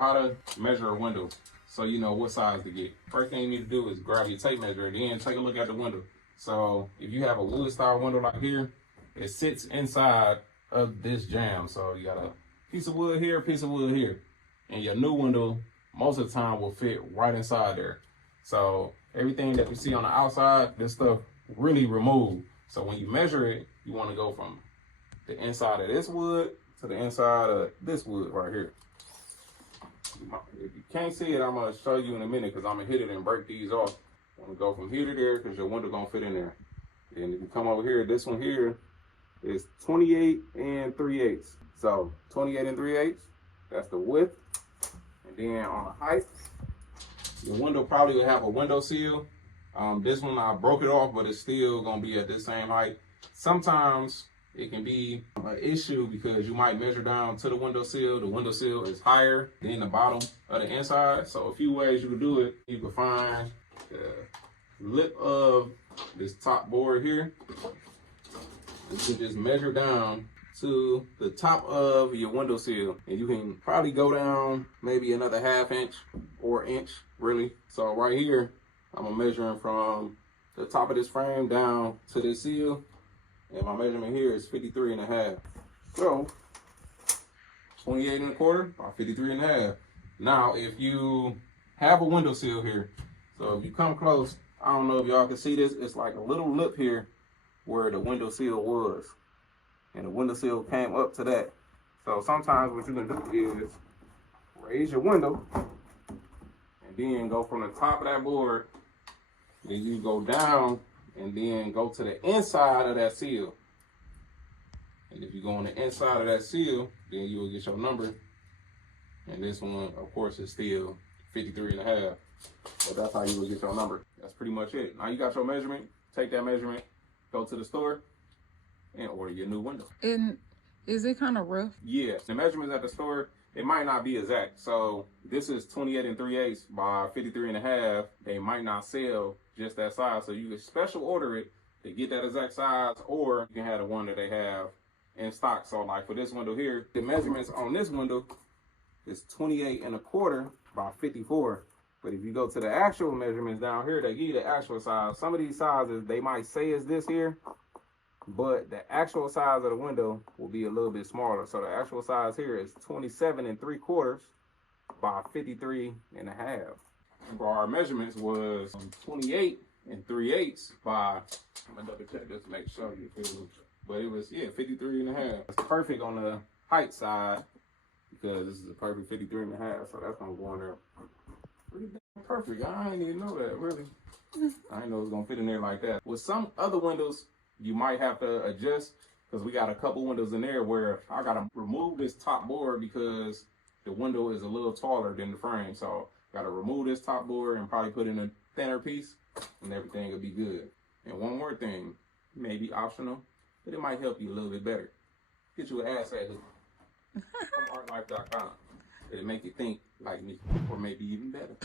How to measure a window so you know what size to get. First thing you need to do is grab your tape measure and then take a look at the window. So if you have a Willis style window like here, it sits inside of this jamb. So you got a piece of wood here, piece of wood here. And your new window, most of the time, will fit right inside there. So everything that you see on the outside, this stuff really removed. So when you measure it, you want to go from the inside of this wood to the inside of this wood right here. If you can't see it, I'm going to show you in a minute because I'm going to hit it and break these off. You want to go from here to there because your window going to fit in there. And if you come over here, this one here is 28 and 3/8. So 28 and 3/8, that's the width. And then on the height, your window probably will have a window sill. This one I broke it off, but it's still going to be at this same height. Sometimes it can be an issue because you might measure down to the window sill. The window sill is higher than the bottom of the inside. So a few ways you can do it. You can find the lip of this top board here. You can just measure down to the top of your window sill, and you can probably go down maybe another 1/2 inch or inch, really. So right here, I'm measuring from the top of this frame down to this sill, and my measurement here is 53 and a half. So 28 and a quarter by 53 and a half. Now, if you have a window sill here, so if you come close, I don't know if y'all can see this, it's like a little lip here where the window sill was. And the window sill came up to that. So sometimes what you can do is raise your window and then go from the top of that board. Then you go down and then go to the inside of that seal. And if you go on the inside of that seal, then you will get your number. And this one, of course, is still 53 and a half. So that's how you will get your number. That's pretty much it. Now you got your measurement. Take that measurement, go to the store, and order your new window. And is it kind of rough? Yeah, the measurements at the store, it might not be exact. So this is 28 and 3/8 by 53 and a half. They might not sell just that size. So you can special order it to get that exact size, or you can have the one that they have in stock. So like for this window here, the measurements on this window is 28 and a quarter by 54. But if you go to the actual measurements down here, they give you the actual size. Some of these sizes, they might say is this here, but the actual size of the window will be a little bit smaller. So the actual size here is 27 and 3/4 by 53 and a half. For our measurements was 28 and 3/8 by, I'm gonna double check just to make sure you feel, but it was, yeah, 53 and a half. It's perfect on the height side because this is a perfect 53 and a half. So that's gonna go in there pretty damn perfect. I didn't even know that, really. I didn't know it was gonna fit in there like that. With some other windows, you might have to adjust because we got a couple windows in there where I gotta remove this top board because the window is a little taller than the frame. So gotta remove this top board and probably put in a thinner piece and everything will be good. And one more thing, maybe optional, but it might help you a little bit better. Get you an asset hook from ARTTLife.com. It'll make you think like me, or maybe even better.